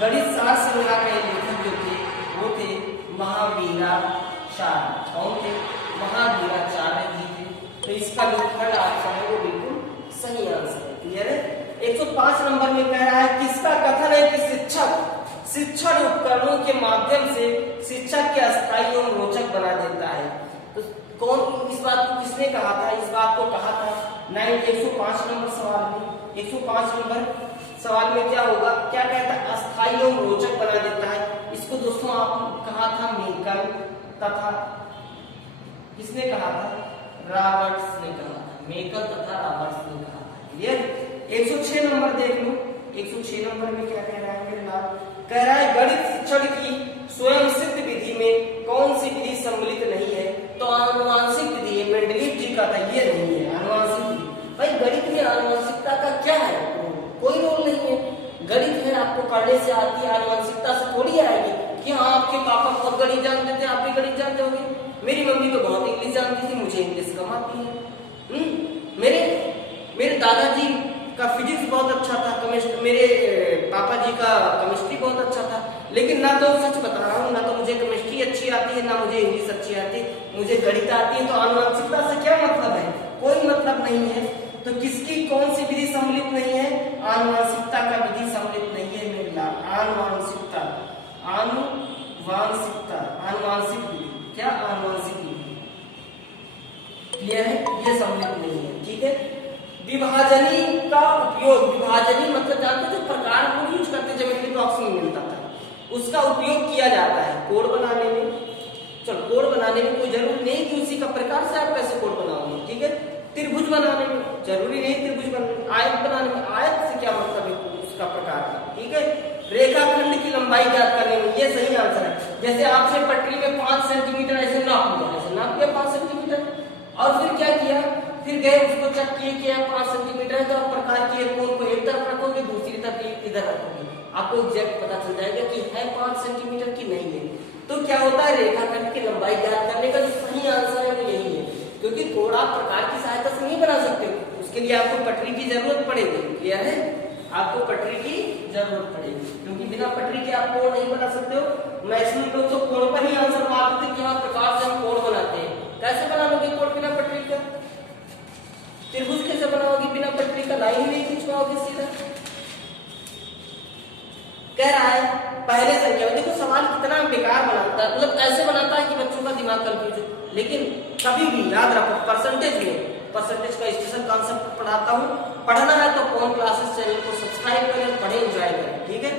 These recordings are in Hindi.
गणित सार संग्रह के लेखक जो थे वो थे महावीराचार्य। कौन थे? महावीराचार्य जी थे। तो इसका जो थर्ड ऑप्शन है वो बिल्कुल सही आंसर है। क्लियर है? 105 नंबर में कह रहा है किसका कथन है कि शिक्षक शिक्षण उपकरणों के माध्यम से शिक्षा के अस्थायी एवं रोचक बना देता है। तो कौन इस बात को किसने कहा था? इस बात को कहा था 105 नंबर सवाल में। 105 नंबर सवाल में क्या होगा? क्या कहता है? अस्थायी एवं रोचक बना देता है। इसको दोस्तों आप कहा था मेकल तथा किसने कहा था? रॉबर्ट्स ने कहा था। मेकल तथा रॉबर्ट्स ने कहा था। क्लियर? 106 नंबर देख लो। 106 नंबर में क्या कह रहा है मेरे लाल? कह रहा है गणित शिक्षण की स्वयं सिद्ध विधि में कौन सी विधि सम्मिलित नहीं है? तो आनुवांशिक विधि है। मेंडलीव जी का था, ये नहीं है आनुवांशिक विधि। भाई गणित में आनुवांशिकता का क्या है? कोई रोल नहीं है। गणित है आपको पढ़ने से आती है, आनुवांशिकता से थोड़ी आएगी कि हाँ आपके पापा बहुत गणित जानते थे, आप भी गणित जानते होंगे। मेरी मम्मी तो बहुत इंग्लिश जानती थी, मुझे इंग्लिश कम आती है। मेरे दादाजी का फिजिक्स बहुत अच्छा था, केमिस्ट्री मेरे पापा जी का केमिस्ट्री बहुत अच्छा था। लेकिन ना तो सच बता रहा हूँ, ना तो मुझे केमिस्ट्री अच्छी आती है, ना मुझे इंग्लिश अच्छी आती है, मुझे गणित आती है। तो आनुवांशिकता से क्या मतलब है? कोई मतलब नहीं है। तो किसकी कौन सी विधि सम्मिलित नहीं है? आनुवांशिकता का विधि सम्मिलित नहीं है मेरे लाल। आनुवांशिकता आनुवांशिक विधि। क्या? आनुवांशिक विधि। क्लियर है? ये सम्मिलित नहीं है। ठीक है? विभाजनी का उपयोग, विभाजनी मतलब जानते जो प्रकार को यूज करते ज्योमेट्री बॉक्स में मिलता था, उसका उपयोग किया जाता है कोड बनाने में। चलो कोड बनाने में कोई जरूरी नहीं कि उसी का प्रकार से आप कैसे कोड बनाओगे। ठीक है? त्रिभुज बनाने में जरूरी नहीं त्रिभुज बनाने, आयत बनाने में आयत से क्या मतलब है उसका प्रकार का। ठीक है? रेखाखंड की लंबाई ज्ञात करने में ये सही आंसर है। जैसे आपसे पटरी में 5 सेंटीमीटर ऐसे नाप लिया, ऐसे नाप लिया 5 सेंटीमीटर, और फिर क्या किया? फिर गए उसको चेक किए 5 सेंटीमीटर है, तो आप प्रकार किए कोण को एक तरफ रखोगे, दूसरी तरफ इधर रखोगे, आपको एग्जैक्ट पता चल जाएगा कि है 5 सेंटीमीटर की नहीं है। तो क्या होता है? रेखाखंड की लंबाई ज्ञात करने का जो सही आंसर है वो यही है, क्योंकि कोण आप प्रकार की सहायता से नहीं बना सकते, उसके लिए आपको पटरी की जरूरत पड़ेगी। क्लियर है? आपको पटरी की जरूरत पड़ेगी, क्योंकि बिना पटरी के आप कोण नहीं बना सकते हो। मैक्सिमम लोग तो कोण पर ही आंसर मारते हैं कि हाँ प्रकार से हम कोण बनाते हैं। कैसे बना लोगे कोण बिना पटरी का? त्रिभुज कैसे बनाओगे बिना पटरी का? लाइन नहीं खिंचवाओगे सीधा। कह रहा है पहले संख्या, देखो सवाल कितना बेकार बनाता है, मतलब ऐसे बनाता है कि बच्चों का दिमाग कंफ्यूज हो। लेकिन कभी भी याद रखो परसेंटेज का स्पेशल कॉन्सेप्ट पढ़ाता हूँ। पढ़ना है तो कौन क्लासेस चैनल को सब्सक्राइब करें, पढ़े, एंजॉय करें। ठीक है?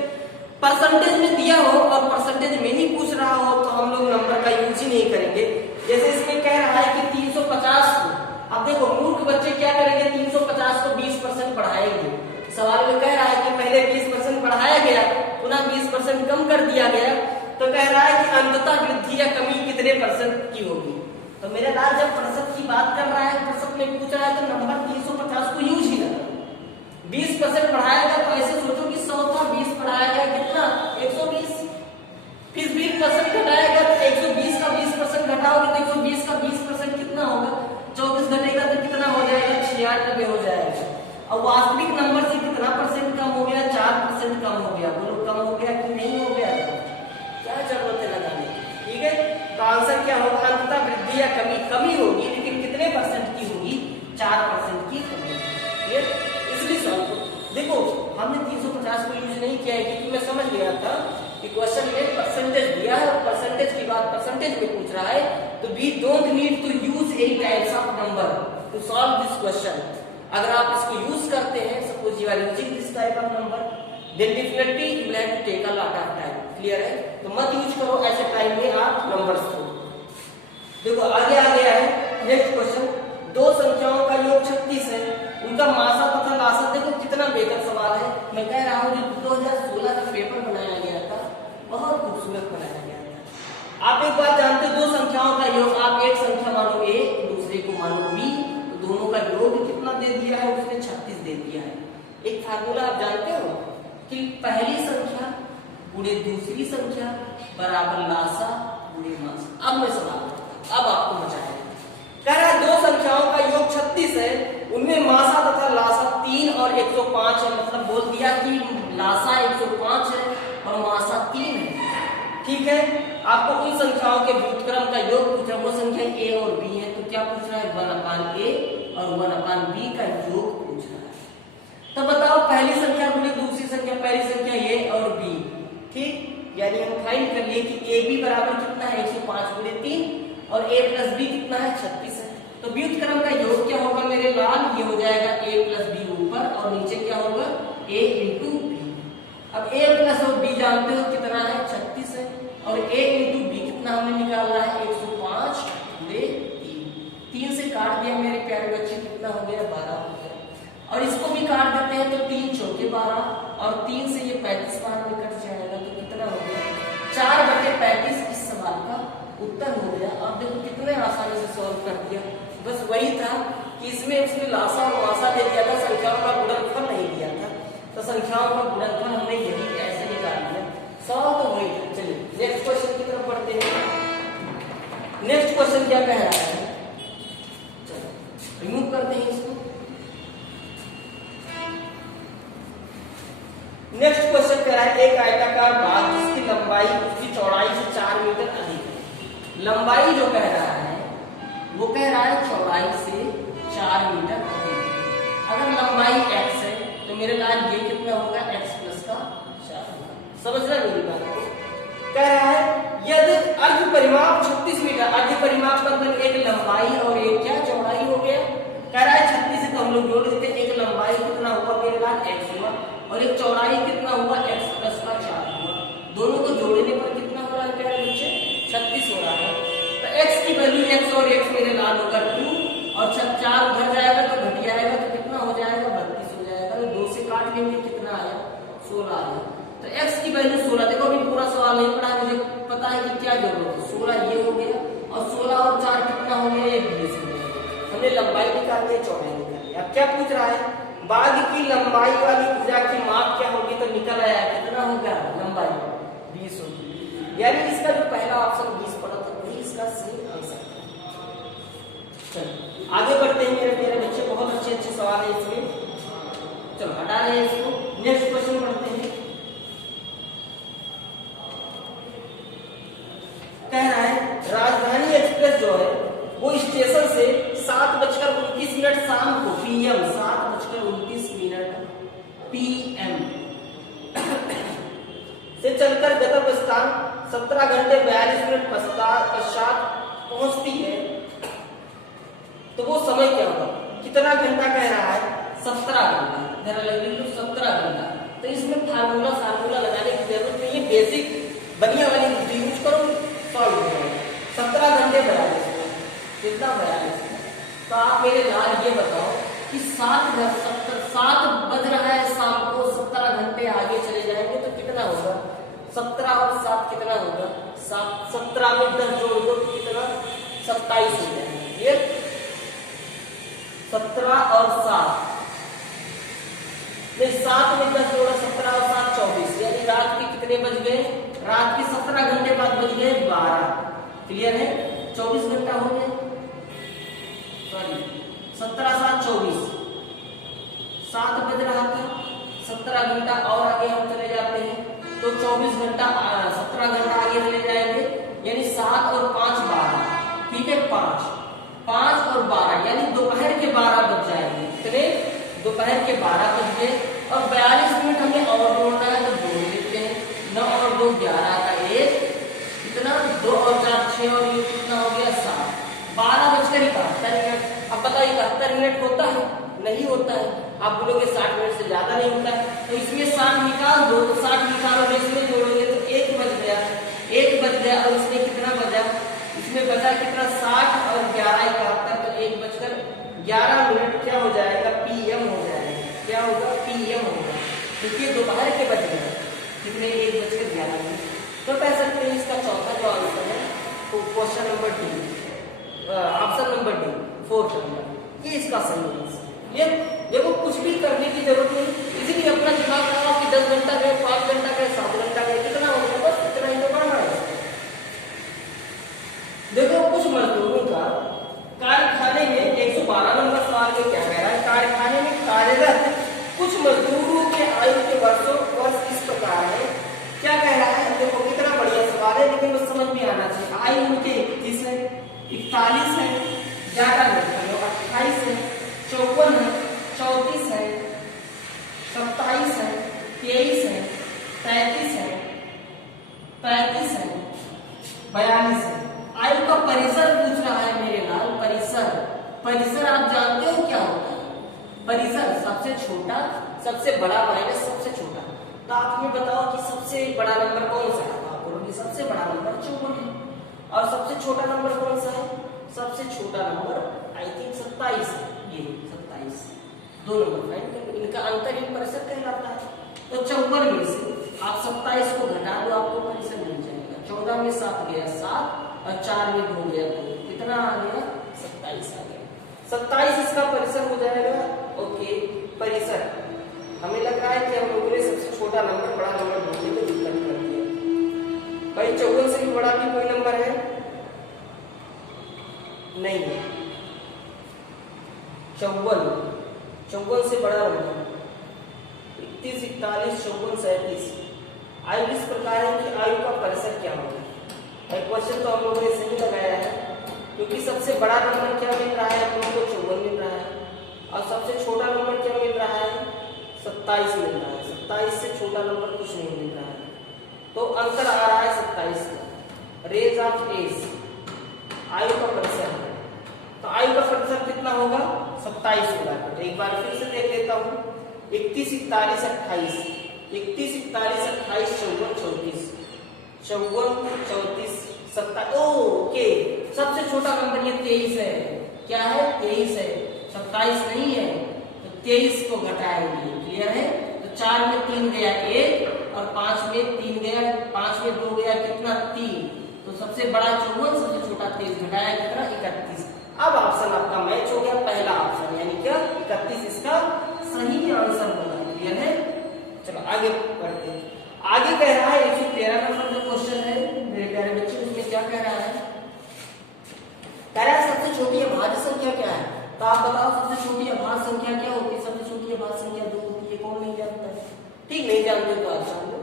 परसेंटेज में दिया हो और परसेंटेज में नहीं पूछ रहा हो तो हम लोग नंबर का यूज ही नहीं करेंगे। जैसे इसमें कह रहा है कि 350 को, अब देखो मूर्ख बच्चे क्या करेंगे? 350 को 20% बढ़ाएंगे। सवाल में कह रहा है कि पहले 20% बढ़ाया गया, पुनः 20% कम कर दिया गया, तो कह रहा है कि अंततः वृद्धि या कमी कितने % की होगी। तो मेरे लाल जब प्रतिशत की बात कर रहा है, प्रतिशत में पूछ रहा है, तो नंबर 350 को यूज ही ना करो। 20% बढ़ाएगा तो ऐसे सोचो कि 100 था, 20 बढ़ाएगा कितना? 120। फिर 20% घटाएगा तो 120 का 20% घटाओगे तो 120 का 20% कितना होगा? 24 घटेगा तो कितना हो जाएगा? 96 हो जाएगा। और वास्तविक नंबर से कितना % कम हो गया? 4% कम हो गया। बोलो कम हो गया कि नहीं हो गया? क्या जरूरत है लगाने की? ठीक है? तो आंसर क्या होगा? अंततः वृद्धि या कमी होगी, लेकिन कितने % की होगी? 4% की कमी। क्लियर? इसलिए सॉल्व देखो हमने 350 को यूज नहीं किया है, क्योंकि मैं समझ गया था कि क्वेश्चन में परसेंटेज दिया है और परसेंटेज की बात परसेंटेज में पूछ रहा है, तो we don't need to use any types of number to solve this question. अगर आप इसको यूज करते हैं, suppose you are using this type of number, then definitely you will have to take a lot of time. Clear है? तो मत यूज करो ऐसे टाइम में आप नंबर्स को। देखो आगे आ गया है नेक्स्ट क्वेश्चन। दो संख्याओं का योग 36 है, उनका मासा तथा लासा। देखो कितना बेहतर सवाल है। मैं कह रहा हूँ जो 2016 का पेपर बनाया गया था, बहुत खूबसूरत बनाया गया था। आप एक बात जानते हो, दो संख्याओं का योग, आप एक संख्या मानो A, दूसरे को मानो B, तो दोनों का योग कितना दे दिया है? उसने 36 दे दिया है। एक फार्मूला आप जानते हो कि पहली संख्या गुणे दूसरी संख्या बराबर लासा गुणे मासा। अब मैं सवाल अब आपको मचाएगा। कह रहा है दो संख्याओं का योग 36 है, उनमें मासा तथा लासा 3 और 105 है। मतलब बोल दिया कि लासा 105 है और है, आपको उन संख्याओं के व्युत्क्रम का योग पूछ रहा है, वो संख्या a और b है, तो क्या पूछ रहा है 1/a और 1/b का योग पूछ रहा है। तो बताओ पहली संख्या गुणे दूसरी संख्या, पहली संख्या a और b, ठीक, यानी हम फाइंड कर लिए कि ab बराबर कितना है 105 गुणे 3 और a प्लस b कितना है 36 है। तो व्युत्क्रम का योग क्या होगा मेरे लाल, ये हो जाएगा a प्लस b ऊपर और नीचे क्या होगा a इंटू b। अब a प्लस और b जानते हो कितना है 36 है और a इंटू b कितना हमने निकाला है 105 गुणे 3 से काट दिया मेरे प्यारे बच्चे, कितना हो गया 12 हो गया। और इसको भी काट देते हैं तो 3 चौके 12 और 3 से ये 35 बार में कट जाएगा, तो कितना हो गया 4/35। इस सवाल का उत्तर हो गया। अब देखो कितने आसानी से सॉल्व कर दिया, बस वही था कि इसमें उसने लासा और वासा दे दिया था, संख्याओं का गुणनफल नहीं दिया था, तो संख्याओं का गुणनफल हमने यही ऐसे निकाल दिया। सॉल्व तो वही था। चलिए नेक्स्ट क्वेश्चन की तरफ बढ़ते हैं। नेक्स्ट क्वेश्चन क्या कह रहा है, चलो रिमूव करते हैं इसको। नेक्स्ट क्वेश्चन कह रहा है एक आयताकार बाग जिसकी लंबाई उसकी चौड़ाई से 4 मीटर अधिक है। लंबाई जो कह रहा है वो कह रहा है चौड़ाई से 4 मीटर अधिक है। अगर लंबाई x है तो मेरे लाल ये कितना होगा x प्लस का 4 होगा। समझ रहे मेरी बात को? कह रहा है यदि अर्ध परिमाप 36 मीटर, अर्ध परिमाप का मतलब एक लंबाई और एक क्या चौड़ाई हो गया। कह रहा है 36 से तो हम लोग जोड़ देते, एक लंबाई कितना हुआ मेरे लाल x हुआ और एक चौड़ाई कितना हुआ x प्लस का 4 हुआ। दोनों को जोड़ने पर कितना हो रहा है प्यारे बच्चे 36 हो रहा है। तो x की वैल्यू x और x मेरे लाल होगा 2 और 4 उधर जाएगा तो घट जाएगा, तो कितना हो जाएगा 32 हो जाएगा। तो 2 से काट लेंगे कितना आया 16 आया। तो x की वैल्यू 16, देखो अभी पूरा सवाल नहीं पढ़ा, मुझे पता है कि क्या जरूरत है। 16 ये हो गया और 16 और 4 कितना हो गया ये 20 हो गया। हमने लंबाई निकाल ली, चौड़ाई निकाल ली। अब क्या पूछ रहा है बाग की लंबाई वाली भुजा की माप क्या होगी, तो निकल आया कितना होगा लंबाई 20 होगी। यानी इसका जो पहला ऑप्शन 20 पड़ा था वही इसका सही आंसर था। चलो आगे बढ़ते हैं मेरे प्यारे बच्चे, बहुत अच्छे अच्छे सवाल है इसमें। चलो हटा रहे हैं इसको, नेक्स्ट क्वेश्चन पढ़ते हैं। कह रहा है राजधानी एक्सप्रेस जो है वो स्टेशन से 7:29 शाम को PM 7:29 PM से चलकर गंतव्य स्थान 17 घंटे 42 मिनट पश्चात पहुंचती है, तो वो समय क्या होगा, कितना घंटा कह रहा है 17 घंटा। जरा लग लो 17 घंटा। तो इसमें फार्मूला लगाने की जरूरत नहीं है, बेसिक बढ़िया वाली बुद्धि यूज करो, सॉल्व हो जाएगा। 17 घंटे 42 मिनट कितना 42 मिनट। तो आप मेरे लाल ये बताओ कि 7 बज रहा है शाम को, 17 घंटे आगे चले जाएंगे तो कितना होगा 17 और 7 कितना होगा 17 में 10 जोड़ दो कितना 27 हो जाएगा। ये 17 और 7 नहीं, 7 में 10 जोड़ा 17 और 7 24, यानी रात के कितने बज गए, रात के 17 घंटे बाद बज गए 12। क्लियर है, 24 घंटा हो गया, सॉरी 17 7 24, 7 बज रहा था, 17 घंटा और आगे हम चले जाते हैं तो 24 घंटा 17 घंटा आगे चले जाएंगे, यानी 7 और 5 12। ठीक है, 5 और 12 यानी दोपहर के 12 बज जाएंगे। कितने, दोपहर के 12 बज गए और 42 मिनट हमें और जोड़ना है तो जोड़ लेते हैं। 9 और 2 11 का 1 कितना, 2 और 4 6 और ये कितना हो गया 7। 12:71 मिनट। अब बताइए 71 मिनट होता है, नहीं होता है। आप बोलोगे 60 मिनट से ज्यादा नहीं होता है, तो इसमें 60 निकाल दो, तो 60 निकालोगे इसमें जोड़ोगे तो 1 बज गया, 1 बज गया और इसमें कितना बजा, इसमें बचा कितना 60 और 11 71, तो 1:11 मिनट क्या हो जाएगा PM हो जाएगा। क्या होगा PM होगा, क्योंकि दोपहर के बज गए कितने 1:11 मिनट। तो कह सकते हैं इसका चौथा जो आंसर है तो question number D, option number D 4th number, ये इसका सही आंसर। ये देखो कुछ भी करने की जरूरत नहीं, इजीली अपना दिमाग लगाओ कि 10 घंटा गए, 5 घंटा गए, 7 घंटा गए, कितना हो गया, बस इतना ही तो करना है। देखो कुछ मजदूरों का कारखाने में 112 नंबर सवाल में क्या कह रहा है, कारखाने में कार्यरत कुछ मजदूरों के आयु के वर्ष इस प्रकार है। क्या कह रहा है, देखो कितना बढ़िया सवाल सवाल है, लेकिन बस समझ में आना चाहिए। आई उनके 31 है, 41 है, ज्यादा नहीं, 28 है, 54 है, 34 है, 27 है, 23 है, 33 है, 35 है, 42 है। आयु का परिसर पूछ रहा है मेरे लाल, परिसर। परिसर आप जानते हो क्या होता है? परिसर सबसे छोटा, सबसे बड़ा माइनस सबसे छोटा। तो आप हमें बताओ कि सबसे बड़ा नंबर कौन सा है? आप बोलोगे सबसे बड़ा नंबर 54 है। और सबसे छोटा नंबर कौन सा है? सबसे छोटा नंबर आई थिंक 27 है। ये 27, दो नंबर फाइंड कर लो, इनका अंतर इन परिसर कहलाता है। तो 54 में से आप 27 को घटा दो, आपको परिसर मिल जाएगा। 14 में 7 गया 7 और 4 में 2 गया 2, कितना आ गया? 27 आ गया। 27 इसका परिसर हो जाएगा। ओके, परिसर हमें लग रहा है कि हम लोगों ने सबसे छोटा नंबर बड़ा नंबर ढूंढने में दिक्कत कर दिया। भाई 54 से भी बड़ा भी कोई नंबर है? नहीं है। 54 से बड़ा नंबर 31, 41, 54, 37। आयु इस प्रकार है कि आयु का परिसर क्या होगा? क्वेश्चन तो हम लोगों ने सही लगाया है, क्योंकि सबसे बड़ा नंबर क्या मिल रहा है? हम लोगों को 54 मिल रहा है, और सबसे छोटा नंबर क्या मिल रहा है? 27 मिल रहा है। 27 से छोटा नंबर कुछ नहीं मिल रहा है, तो अंतर आ रहा है 27 का। रेंज ऑफ एज, आयु का परिसर है, तो आयु का परिसर कितना होगा? 27 होगा। तो एक बार फिर से देख लेता हूँ। 31, 41, 28, 31, 41, 28, 54, 34, 54, 34, 27। ओके, सबसे छोटा नंबर ये 23 है। क्या है? 23 है, 27 नहीं है, तो 23 को घटाएंगे। क्लियर है? तो 4 में 3 गया 1 और 5 में 3 गया, 5 में 2 गया, कितना? 3। तो सबसे बड़ा 54, सबसे छोटा 23, घटाया कितना? 31। अब ऑप्शन आपका मैच हो गया, पहला ऑप्शन, यानी क्या? 31 इसका सही आंसर होगा। क्लियर है? चलो आगे बढ़ते हैं। आगे कह रहा है 113 नंबर जो क्वेश्चन है मेरे प्यारे बच्चे, उसमें क्या कह रहा है? कह रहा है सबसे छोटी अभाज्य संख्या क्या है? तो आप बताओ सबसे छोटी अभाज्य संख्या क्या होती है? सबसे छोटी अभाज्य संख्या 2 होती है। कौन नहीं जानता है? ठीक, नहीं जानते तो आप जान लो।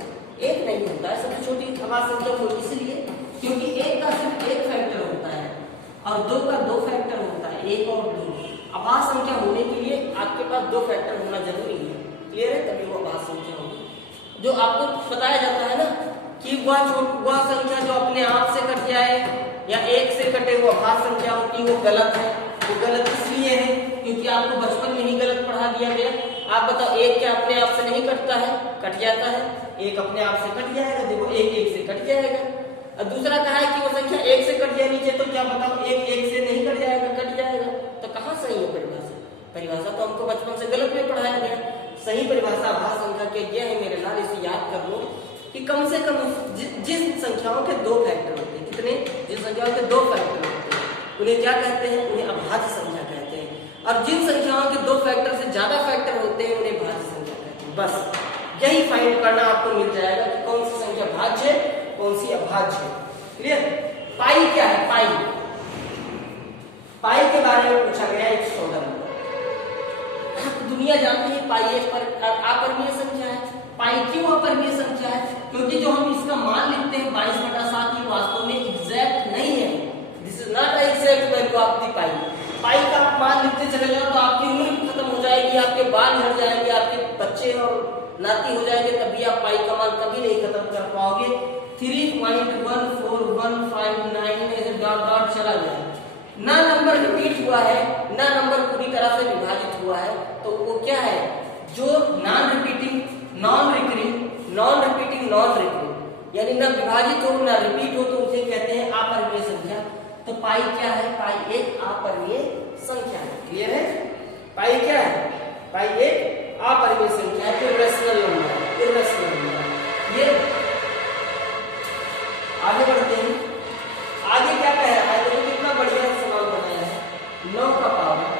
1 नहीं होता है सबसे छोटी अभाज्य संख्या को, इसलिए क्योंकि 1 का सिर्फ 1 फैक्टर होता है और 2 का 2 फैक्टर होता है, 1 और 2। अभाज्य संख्या होने के लिए आपके पास 2 फैक्टर होना जरूरी है। क्लियर है? तभी वो अभाज्य संख्या होगी। जो आपको बताया जाता है ना कि वह संख्या जो अपने आप से कट जाए या 1 से कटे वो अभाज्य संख्या होती है, वो गलत है। वो गलत इसलिए है क्योंकि आपको बचपन में ही गलत पढ़ा दिया गया। आप बताओ, 1 क्या अपने आप से नहीं कटता है? कट जाता है। 1 अपने आप से कट जाएगा, देखो 1 1 से कट जाएगा। और दूसरा कहा है कि वो संख्या 1 से कट जानी चाहिए, तो क्या बताओ 1 1 से नहीं कट जाएगा, कट जाएगा। तो कहाँ सही है परिभाषा? परिभाषा तो हमको बचपन से गलत में पढ़ाया गया। सही परिभाषा अभाज्य संख्या के ये है मेरे लाल, इसे याद कर लो कि कम से कम जिन संख्याओं के 2 फैक्टर होते हैं, कितने? जिन संख्याओं के 2 फैक्टर होते हैं उन्हें क्या कहते हैं? उन्हें अभाज्य संख्या कहते हैं। और जिन संख्याओं के 2 फैक्टर से ज्यादा फैक्टर होते हैं उन्हें भाज्य संख्या कहते हैं। बस यही फाइंड करना आपको मिल जाएगा कि कौन सी संख्या भाज्य है, कौन सी अभाज्य है। क्लियर? पाई क्या है? पाई के बारे में पूछा गया 114 नंबर। दुनिया जानती है पाई एक अपरिमेय संख्या है। पाई क्यों अपरिमेय संख्या है? क्योंकि जो हम इसका मान लिखते हैं 22/7, ये वास्तव में एग्जैक्ट नहीं है। This is not exact value of the pi. Pi का आप मान लिखते चले जाओ तो आपकी उम्र खत्म हो जाएगी, आपके बाल झड़ जाएंगे, आपके बच्चे और नाती हो जाएंगे, तभी आप पाई का मान कभी नहीं खत्म कर पाओगे। 3.1415 ऐसे डॉट डॉट चला गया, ना नंबर रिपीट हुआ है ना नंबर पूरी तरह से विभाजित हुआ है, तो वो क्या है? जो नॉन रिपीटिंग, नॉन रिपीटिंग, यानी ना विभाजित हो ना रिपीट हो, तो उसे कहते हैं अपरिमेय संख्या। तो पाई क्या है? पाई एक अपरिमेय संख्या है। क्लियर है? पाई क्या है? पाई एक अपरिमेय संख्या है, इर्रेशनल नंबर। ये आगे बढ़ते हैं। आगे क्या कह रहा है? देखो कितना बढ़िया सवाल बनाया है। 9 का पावर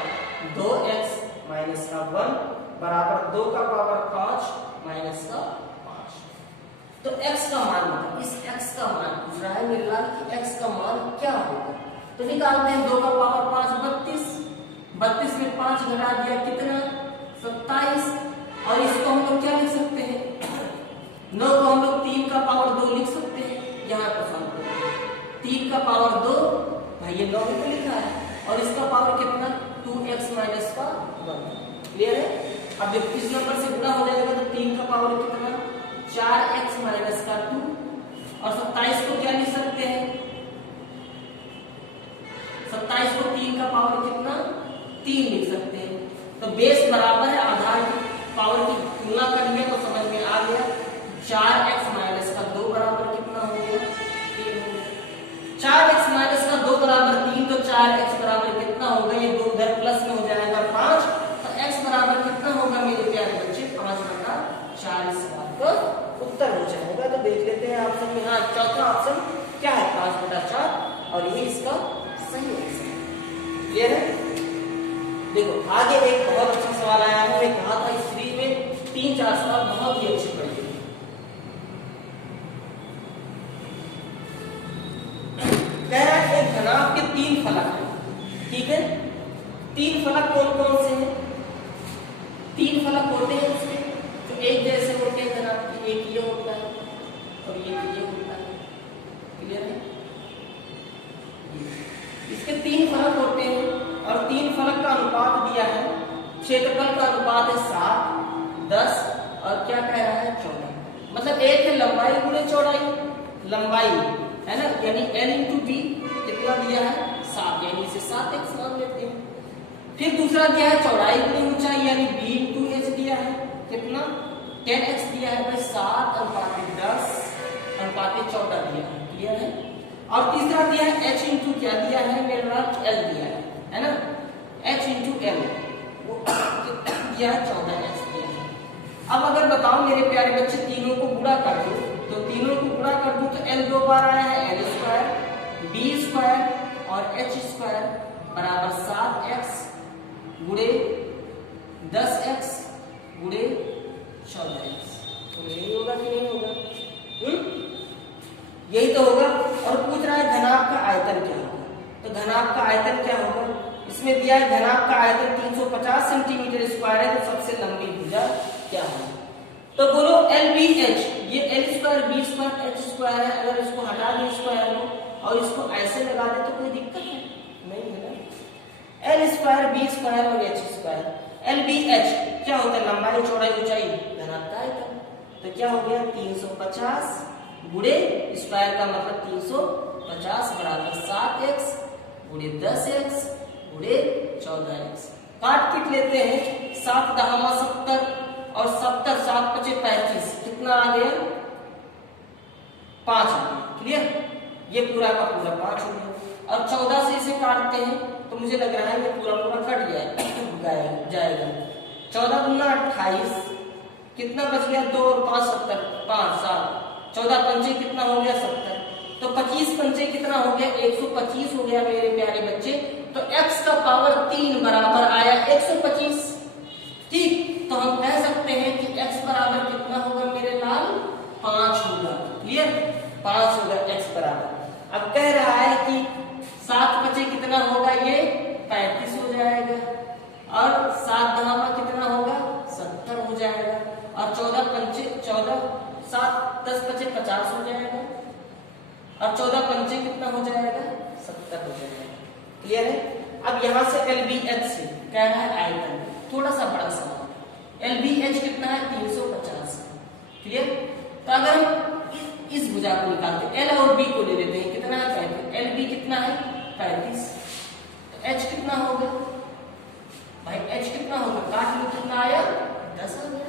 2x माइनस का 1 बराबर 2 का पावर 5 माइनस का 5। तो x का मान मतलब इस x का मान पूछ रहा है मेरे लाल कि x का मान क्या होगा। तो निकालते हैं 2 का पावर 5 32, 32 में 5 घटा दिया कितना? 27। और इसको हम लोग क्या लिख सकते हैं? 9 को हम लोग 3 का पावर 2 लिख सकते हैं। यहाँ पर सॉल्व करेंगे। 3 का पावर 2, भाई ये 9 ही तो लिखा है, और इसका पावर कितना 2x माइनस का 1। क्लियर है? अब देखो इस नंबर से गुणा हो जाएगा तो 3 का पावर कितना 4x माइनस का 2, और 27 को क्या लिख सकते हैं 27 को 3 का पावर कितना 3 लिख सकते हैं। तो बेस बराबर है, आधार की पावर की तुलना करेंगे तो समझ में आ गया। 4x माइनस का 2 बराबर कितना हो गया 3 हो गया। 4x माइनस का 2 बराबर 3, तो 4x बराबर कितना होगा, ये 2 उधर प्लस में हो जाएगा 5, तो x बराबर कितना होगा मेरे प्यारे बच्चे 5/4। इस बात का उत्तर हो जाएगा। तो देख लेते हैं ऑप्शन में, हाँ चौथा ऑप्शन क्या है 5/4, और ये इसका सही आंसर है। क्लियर है? देखो आगे एक बहुत अच्छा सवाल आया है, मैंने कहा था इस सीरीज में 3-4 सवाल बहुत ही अच्छे पढ़ेंगे। कह रहा है एक घनाभ के 3 फलक हैं, ठीक है? 3 फलक कौन कौन से हैं? 3 फलक होते हैं उसमें जो एक जैसे होते हैं घनाभ के, एक ये होता है और एक ये होता है। क्लियर है? इसके 3 फलक होते हैं, और 3 फलक का अनुपात दिया है, क्षेत्रफल का अनुपात है 7, 10 और क्या कह रहा है 14। मतलब एक है लंबाई गुणे चौड़ाई, लंबाई है ना, यानी l इंटू b कितना दिया है 7, यानी इसे 7x मान लेते हैं। फिर दूसरा दिया है चौड़ाई गुणे ऊंचाई, यानी b इंटू h दिया है कितना 10x दिया है भाई 7/10 अनुपात 14 दिया है। क्लियर है? और तीसरा दिया है h इंटू क्या दिया है मेरे पास l दिया है ना, h इंटू l वो दिया है 14x दिया है। अब अगर बताओ मेरे प्यारे बच्चे तीनों को गुणा कर दो, तो तीनों को गुणा कर दो तो l 2 बार आया है l स्क्वायर, b स्क्वायर और h स्क्वायर बराबर 7x गुणे 10x गुणे 14x। तो यही होगा कि नहीं होगा? यही तो होगा। और पूछ रहा है घनाभ का आयतन क्या होगा, तो घनाभ का आयतन क्या होगा, इसमें दिया है घनाभ का आयतन 350 सेंटीमीटर स्क्वायर है, तो सबसे लंबी भुजा क्या है? तो बोलो LBH, ये l square b square h square है, अगर इसको हटा दें स्क्वायर में और इसको ऐसे लगा दे तो कोई दिक्कत है नहीं है ना। l स्क्वायर b स्क्वायर और h स्क्वायर, LBH क्या होता है लंबाई चौड़ाई ऊंचाई घनाभ का आयतन, तो क्या हो गया 350 गुणे स्क्वायर का मतलब 350 बराबर 7x गुणे 10x गुणे 14x। काट पीट लेते हैं, 7×10 70 और 70 7×5 35, कितना आ गया 5 आ गया। क्लियर? ये पूरा का पूरा 5 हो गया। और 14 से इसे काटते हैं तो मुझे लग रहा है ये पूरा पूरा कट जाएगा। 14 दूना 28, कितना बच गया 2 और 5 70, 5 7, 14 पंचे कितना हो गया 70, तो 25 पंचे कितना हो गया 125 हो गया मेरे प्यारे बच्चे। तो x का पावर 3 बराबर आया 125। ठीक, तो हम कह सकते हैं कि x बराबर कितना होगा मेरे लाल 5 होगा। क्लियर? 5 होगा x बराबर। अब कह रहा है कि 7 बचे कितना होगा ये 35 हो जाएगा, और 7×10 कितना होगा 70 हो जाएगा, और 14 पंचे 14 7 10 बचे 50 हो जाएगा, और 14 पंचे कितना हो जाएगा 70 हो जाएगा। क्लियर है? अब यहां से LBH से कह रहा है आयतन, थोड़ा सा बड़ा सवाल। LBH कितना है 350। क्लियर? तो अगर हम इस भुजा को निकालते L और B को ले लेते हैं, कितना है 35, LB कितना है 35, तो H कितना होगा भाई H कितना होगा, काट लो कितना आया 10 आ गया।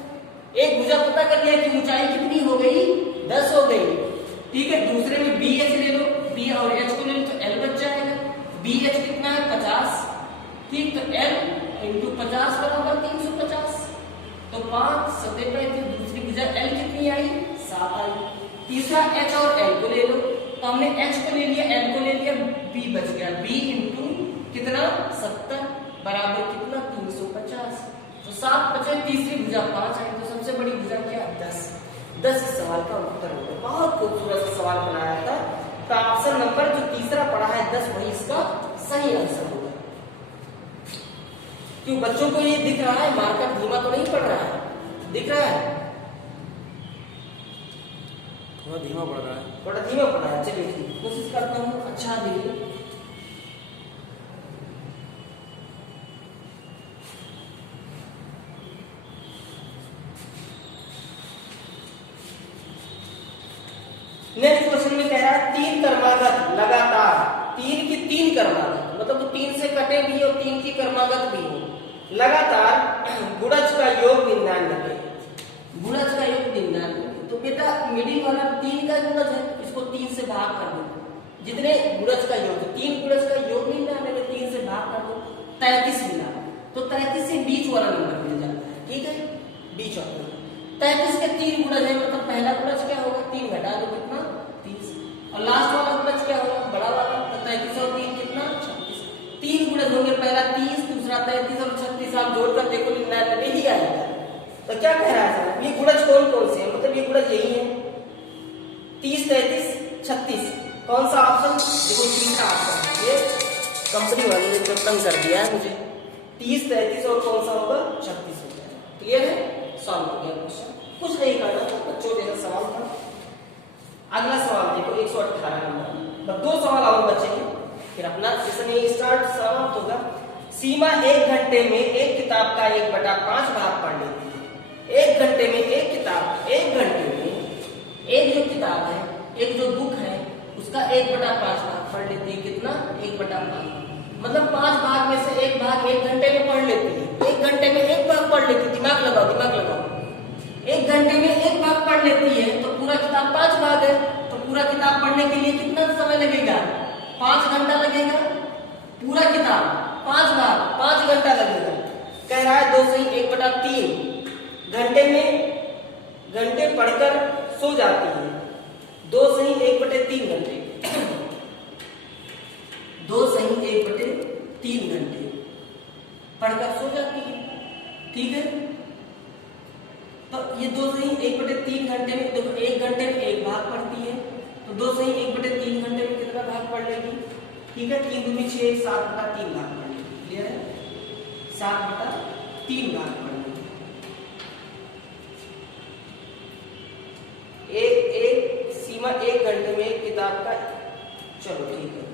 एक भुजा पता कर लिया कि ऊंचाई कितनी हो गई 10 हो गई। ठीक है, दूसरे में BH ले लो, B और H को ले लो तो L बच जाएगा। BH कितना है 50। ठीक, तो L इंटू 50 बराबर 350, तो 5 7 35, दूसरी भुजा L कितनी आई 7 आई। तीसरा H और L को ले लो, तो हमने H को ले लिया L को ले लिया, B बच गया, B इंटू कितना 70 बराबर कितना 350, तो 7 बचे, तीसरी भुजा 5 आई, तो सबसे बड़ी भुजा क्या 10। 10 इस सवाल का उत्तर होगा। बहुत खूबसूरत सवाल बनाया था। तो ऑप्शन नंबर जो तीसरा पड़ा है 10 वही इसका सही आंसर होगा। क्यों बच्चों को ये दिख रहा है, मार्कर धीमा तो नहीं पड़ रहा है, दिख रहा है थोड़ा धीमा पड़ रहा है। थोड़ा धीमा पड़ रहा है, चलिए ठीक, कोशिश करता हूँ अच्छा दिखे। नेक्स्ट क्वेश्चन में कह रहा है 3 क्रमागत लगातार, 3 की 3 क्रमागत, मतलब 3 से कटे भी और 3 की क्रमागत भी हो, लगातार गुणज का योग 99, गुणज का योग 99। तो बेटा मिडिल वाला 3 का गुणज है, इसको 3 से भाग कर दो, जितने गुणज का योग, 3 गुणज का योग 99 में 3 से भाग कर दो, 33 मिला। तो 33 से बीच वाला नंबर मिल जाता है, ठीक है, बीच वाला 33 के 3 गुणज है, मतलब पहला गुणज क्या होगा, 3 घटा दो कितना 30, और लास्ट वाला गुणज क्या होगा, बड़ा वाला, तो 33 और 3 कितना 36, 3 गुणज होंगे, पहला 30, दूसरा 33 और 36, आप जोड़कर देखो 99 ही आएगा। तो क्या कह रहा है सर, ये गुणज कौन कौन से है, मतलब ये गुणज यही है 30, 33, 36, कौन सा ऑप्शन, देखो तीसरा ऑप्शन, ये कंपनी वाले ने जो तंग कर दिया है मुझे, 30, 33 और कौन सा होगा 36 हो जाएगा। क्लियर है, सॉल्व हो गया क्वेश्चन, कुछ नहीं करना था, बच्चों जैसा सवाल था। अगला सवाल देखो 118 नंबर, बस 2 सवाल और बचेंगे, फिर अपना सेशन ये स्टार्ट समाप्त होगा। सीमा 1 घंटे में एक किताब का 1/5 भाग पढ़ लेती है। 1 घंटे में एक किताब, 1 घंटे में एक जो किताब है, एक जो बुक है, उसका 1/5 भाग पढ़ लेती है, कितना 1/5, मतलब 5 भाग में से 1 भाग 1 घंटे में पढ़ लेती है। 1 घंटे में 1 भाग पढ़ लेती है, दिमाग लगाओ, दिमाग लगाओ, 1 घंटे में 1 भाग पढ़ लेती है, तो पूरा किताब 5 भाग है, तो पूरा किताब पढ़ने के लिए कितना समय लगेगा, 5 घंटा लगेगा, पूरा किताब 5 भाग 5 घंटा लगेगा। कह रहा है 2 सही 1/3 घंटे पढ़कर सो जाती है, 2 सही 1/3 घंटे, 2 सही 1/3 घंटे पढ़कर सो जाती है, ठीक है। तो ये 2 सही 1/3 घंटे में, देखो 1 घंटे में 1 भाग पढ़ती है, तो 2 सही 1/3 घंटे में कितना भाग पढ़ लेगी, ठीक है, 3 दूनी 6, 7/3 भाग पढ़ लेगी, क्लियर है, 7/3 भाग पढ़ लेगी। एक सीमा 1 घंटे में एक किताब का, चलो ठीक है,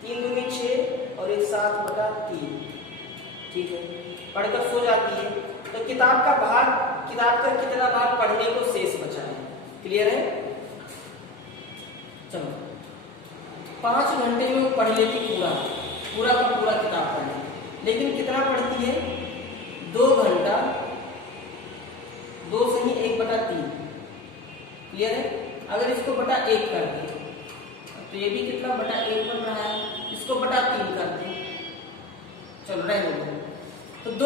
3 दूनी 6 और 7/3, ठीक है, पढ़कर सो जाती है। तो किताब का कितना भाग पढ़ने को शेष बचा है, क्लियर है। चलो 5 घंटे में वो पढ़ लेती पूरा का पूरा किताब पढ़ लेती, लेकिन कितना पढ़ती है, 2 घंटा, 2 सही 1/3, क्लियर है। अगर इसको बटा 1 कर दे तो ये भी कितना बटा 1 बन रहा है, इसको बटा 3 कर दे, चलो रहने दो,